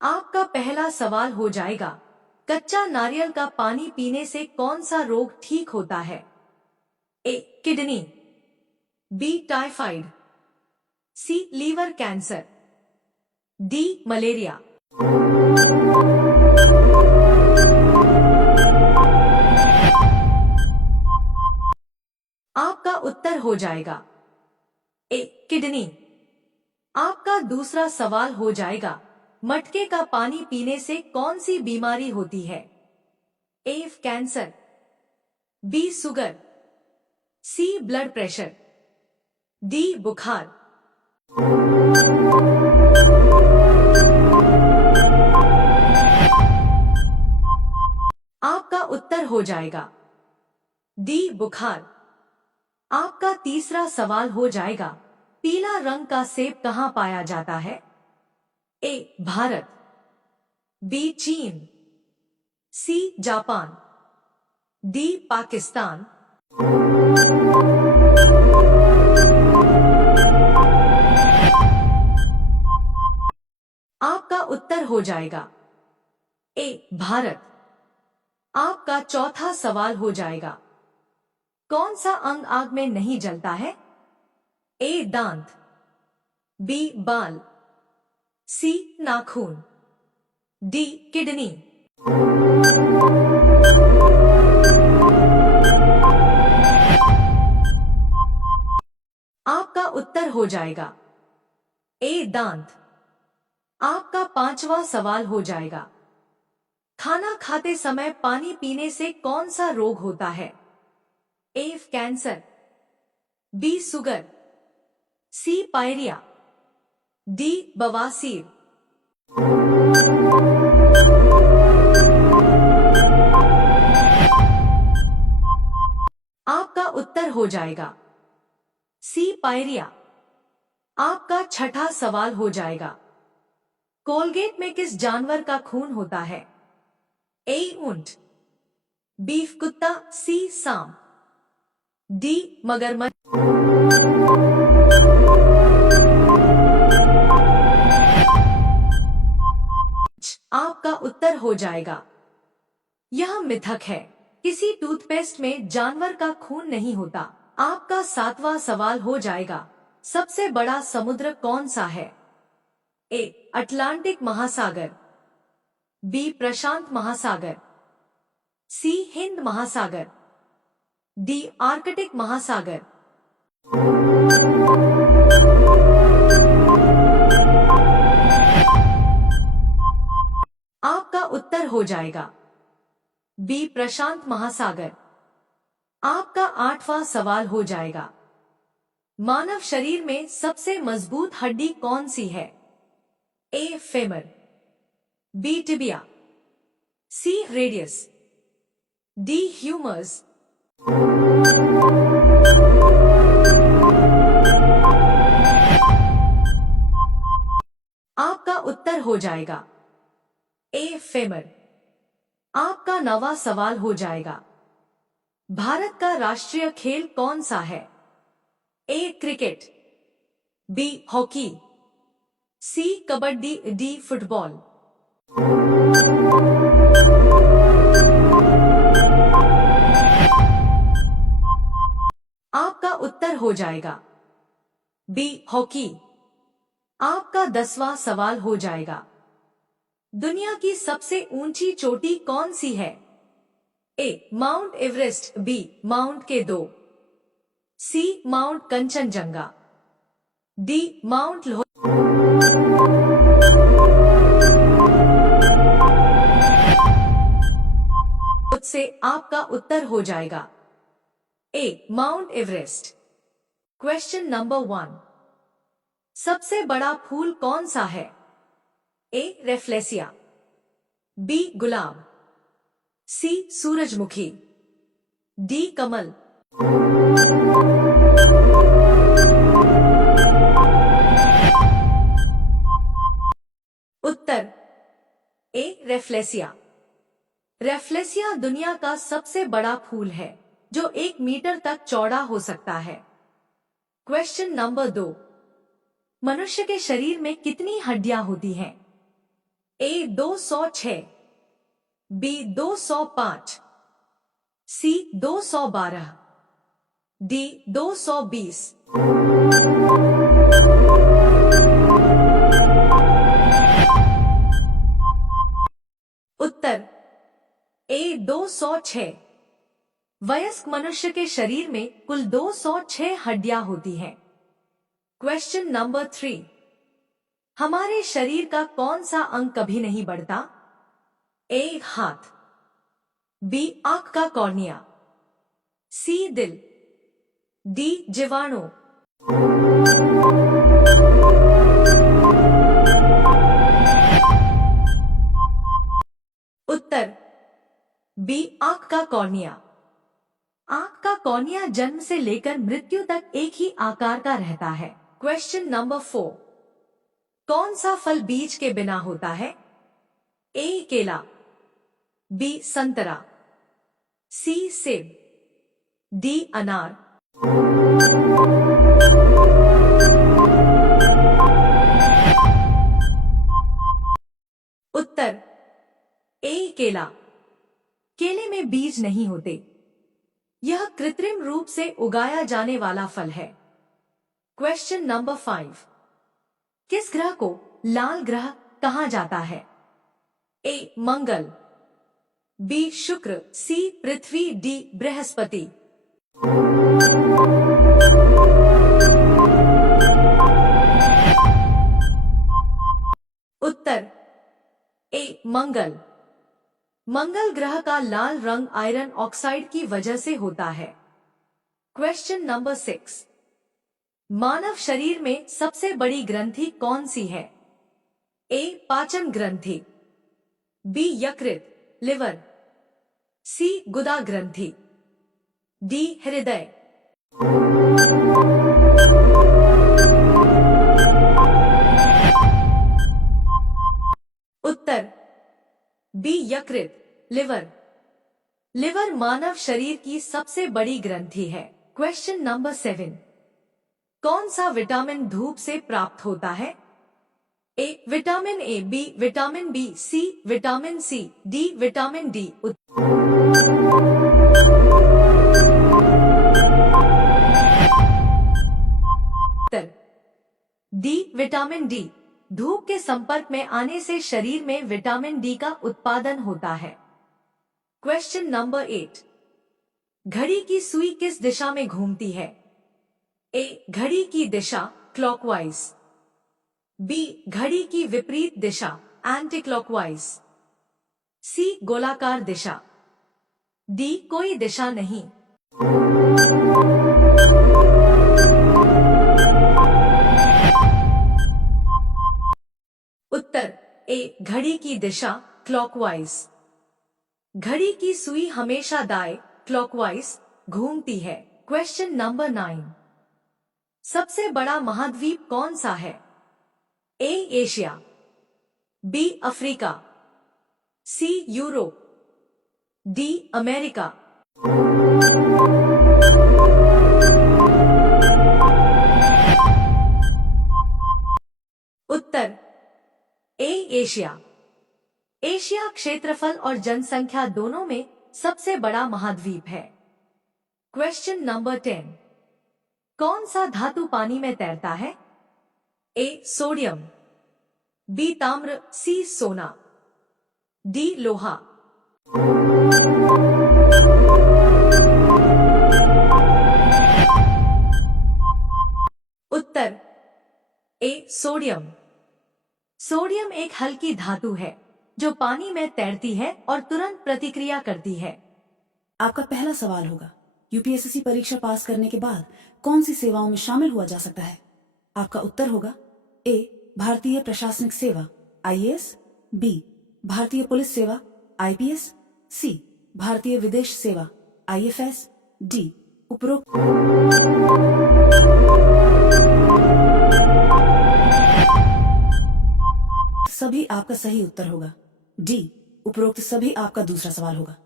आपका पहला सवाल हो जाएगा, कच्चा नारियल का पानी पीने से कौन सा रोग ठीक होता है? A. Kidney, B. Typhoid, C. Liver cancer, D. Malaria. आपका उत्तर हो जाएगा ए. किडनी। आपका दूसरा सवाल हो जाएगा, मटके का पानी पीने से कौन सी बीमारी होती है? A. Cancer, B. Sugar, C. Blood pressure, D. बुखार। आपका उत्तर हो जाएगा डी. बुखार। आपका तीसरा सवाल हो जाएगा, पीला रंग का सेब कहां पाया जाता है? ए. भारत, बी. चीन, सी. Japan, D. पाकिस्तान। आपका उत्तर हो जाएगा ए. भारत। आपका चौथा सवाल हो जाएगा, कौन सा अंग आग में नहीं जलता है? ए. दांत, बी. बाल, सी. नाखून, डी. किडनी। आपका उत्तर हो जाएगा ए. दांत। आपका पांचवा सवाल हो जाएगा, खाना खाते समय पानी पीने से कौन सा रोग होता है? A. Cancer, B. Sugar, C. Pyorrhoea, D. बवासीर। आपका उत्तर हो जाएगा सी. पायरिया। आपका छठा सवाल हो जाएगा, कोलगेट में किस जानवर का खून होता है? ए. ऊंट, बी. कुत्ता, सी. सांप, डी. मगरमच्छ। आपका उत्तर हो जाएगा यह मिथक है, किसी टूथपेस्ट में जानवर का खून नहीं होता। आपका सातवां सवाल हो जाएगा, सबसे बड़ा समुद्र कौन सा है? ए. अटलांटिक महासागर, बी. प्रशांत महासागर, सी. हिंद महासागर, डी. आर्कटिक महासागर। आपका उत्तर हो जाएगा बी. प्रशांत महासागर। आपका आठवां सवाल हो जाएगा, मानव शरीर में सबसे मजबूत हड्डी कौन सी है? A. Femur, B. Tibia, C. Radius, D. Humerus. आपका उत्तर हो जाएगा ए. फेमर। आपका नवा सवाल हो जाएगा, भारत का राष्ट्रीय खेल कौन सा है? A. Cricket, B. Hockey, C. Kabaddi, D. Football. आपका उत्तर हो जाएगा बी. हॉकी। आपका 10वां सवाल हो जाएगा, दुनिया की सबसे ऊंची चोटी कौन सी है? A. Mount Everest, B. Mount K two, C. Mount Kanchenjunga, D. Mount लोह। से आपका उत्तर हो जाएगा A. Mount Everest. Question number 1, सबसे बड़ा फूल कौन सा है? ए. Rafflesia, B. गुलाब, सी. सूरजमुखी, डी. कमल। उत्तर ए. रेफ्लेसिया। रेफ्लेसिया दुनिया का सबसे बड़ा फूल है, जो 1 मीटर तक चौड़ा हो सकता है। क्वेश्चन नंबर 2, मनुष्य के शरीर में कितनी हड्डियां होती हैं? ए 206, बी 205, सी 212, डी 220। उत्तर ए 206। वयस्क मनुष्य के शरीर में कुल 206 हड्डियां होती हैं। Question number 3। हमारे शरीर का कौन सा अंग कभी नहीं बढ़ता? ए हाथ, बी आंख का कॉर्निया, सी दिल, डी जीवाणु। उत्तर बी आंख का कॉर्निया। आंख का कॉर्निया जन्म से लेकर मृत्यु तक एक ही आकार का रहता है। Question number 4। कौन सा फल बीज के बिना होता है? ए केला, बी संतरा, सी सेब, डी अनार। उत्तर ए केला। केले में बीज नहीं होते। यह कृत्रिम रूप से उगाया जाने वाला फल है। Question number 5। किस ग्रह को लाल ग्रह कहा जाता है? ए मंगल, बी शुक्र, सी पृथ्वी, डी बृहस्पति। उत्तर ए मंगल। मंगल ग्रह का लाल रंग आयरन ऑक्साइड की वजह से होता है। Question number 6। मानव शरीर में सबसे बड़ी ग्रंथि कौन सी है? ए पाचन ग्रंथि, बी यकृत लिवर, सी गुदा ग्रंथि, डी हृदय। उत्तर बी यकृत लिवर। लिवर मानव शरीर की सबसे बड़ी ग्रंथि है। Question number 7। कौन सा विटामिन धूप से प्राप्त होता है? A vitamin A, B vitamin B, C vitamin C, D vitamin D. उत्तर डी विटामिन डी। धूप के संपर्क में आने से शरीर में विटामिन डी का उत्पादन होता है। Question number 8। घड़ी की सुई किस दिशा में घूमती है? ए घड़ी की दिशा क्लॉकवाइज, बी घड़ी की विपरीत दिशा एंटी क्लॉकवाइज, सी गोलाकार दिशा, डी कोई दिशा नहीं। उत्तर ए घड़ी की दिशा क्लॉकवाइज। घड़ी की सुई हमेशा दाएं क्लॉकवाइज घूमती है। Question number 9। सबसे बड़ा महाद्वीप कौन सा है? A Asia, B Africa, C Europe, D America. उत्तर ए एशिया। एशिया क्षेत्रफल और जनसंख्या दोनों में सबसे बड़ा महाद्वीप है। Question number 10। कौन सा धातु पानी में तैरता है? ए सोडियम, बी ताम्र, सी सोना, डी लोहा। उत्तर ए सोडियम। सोडियम एक हल्की धातु है जो पानी में तैरती है और तुरंत प्रतिक्रिया करती है। आपका पहला सवाल होगा, यूपीएससी परीक्षा पास करने के बाद कौन सी सेवाओं में शामिल हुआ जा सकता है? आपका उत्तर होगा ए भारतीय प्रशासनिक सेवा आईएएस, बी भारतीय पुलिस सेवा आईपीएस, सी भारतीय विदेश सेवा आईएफएस, डी उपरोक्त। सभी आपका सही उत्तर होगा। डी उपरोक्त सभी आपका दूसरा सवाल होगा।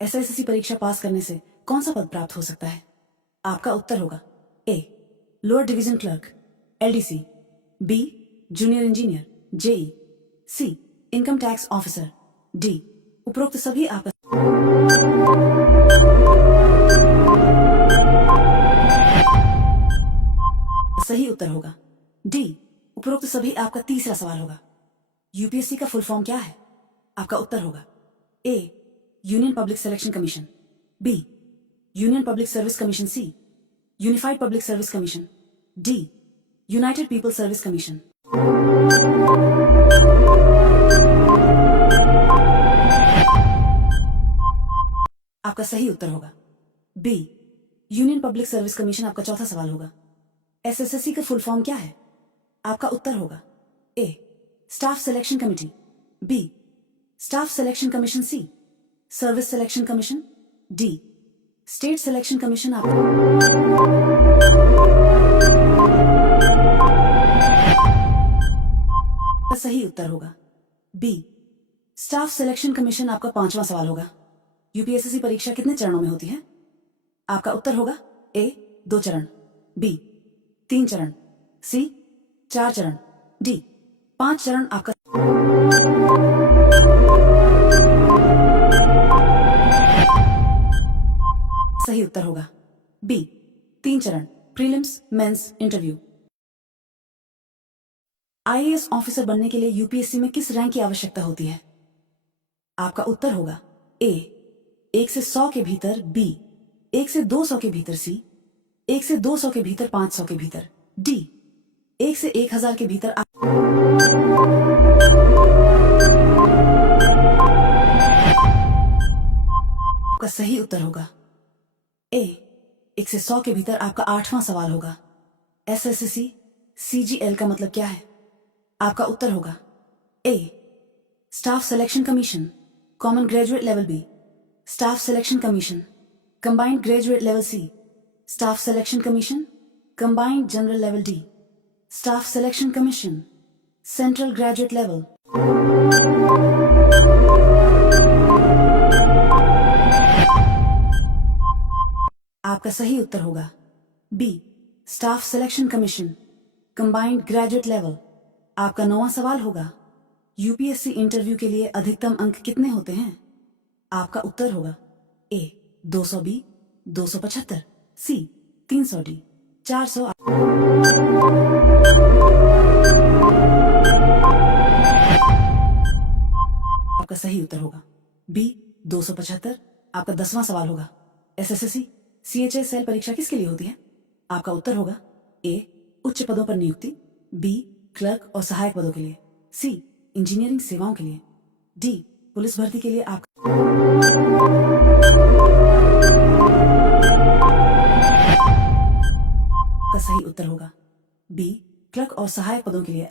एसएससी परीक्षा पास करने से कौन सा पद प्राप्त हो सकता है? आपका उत्तर होगा A lower division clerk LDC, B junior engineer JE, C income tax officer. D, उपरोक्त सभी आपका सही उत्तर होगा। डी, उपरोक्त सभी आपका तीसरा सवाल होगा। यूपीएससी का फुल फॉर्म क्या है? आपका उत्तर होगा A, union public selection commission, B, union public service commission, C, unified public service commission, D, united people service commission. आपका सही उत्तर होगा B, union public service commission. आपका चौथा सवाल होगा। एसएससी का फुल फॉर्म क्या है? आपका उत्तर होगा A, staff selection committee, B, staff selection commission, C, service selection commission, D, state selection commission. आपका सही उत्तर होगा बी, स्टाफ सिलेक्शन कमीशन। आपका पांचवा सवाल होगा। यूपीएससी परीक्षा कितने चरणों में होती है? आपका उत्तर होगा ए, 2 चरण, बी, 3 चरण, सी, 4 चरण, डी, 5 चरण। आपका सही उत्तर होगा बी, 3 चरण, prelims, mains, interview. IAS officer बनने के लिए यूपीएससी में किस रैंक की आवश्यकता होती है? आपका उत्तर होगा ए, 1 से 100 के भीतर, बी, 1 से 200 के भीतर, सी, 1 से 200 के भीतर, 500 के भीतर, डी, 1 से 1000 के भीतर। आपका सही उत्तर होगा ए, 1 से 100 के भीतर। आपका 8वां सवाल होगा। एसएससी सीजीएल का मतलब क्या है? आपका उत्तर होगा A, staff selection commission, common graduate level, B, staff selection commission, combined graduate level, C, staff selection commission, combined general level, D, staff selection commission, central graduate level. आपका सही उत्तर होगा B, staff selection commission, combined graduate level. आपका 9वां सवाल होगा। UPSC interview के लिए अधिकतम अंक कितने होते हैं? आपका उत्तर होगा ए, 200, बी, 275, सी, 300, डी, 400। आपका सही उत्तर होगा बी, 275। आपका 10वां सवाल होगा। एसएससी सीएचएस सेल परीक्षा किसके लिए होती है? आपका उत्तर होगा ए, उच्च पदों पर नियुक्ति, बी, क्लर्क और सहायक पदों के लिए, सी, इंजीनियरिंग सेवाओं के लिए, डी, पुलिस भर्ती के लिए। आपका सही उत्तर होगा बी, क्लर्क और सहायक पदों के लिए।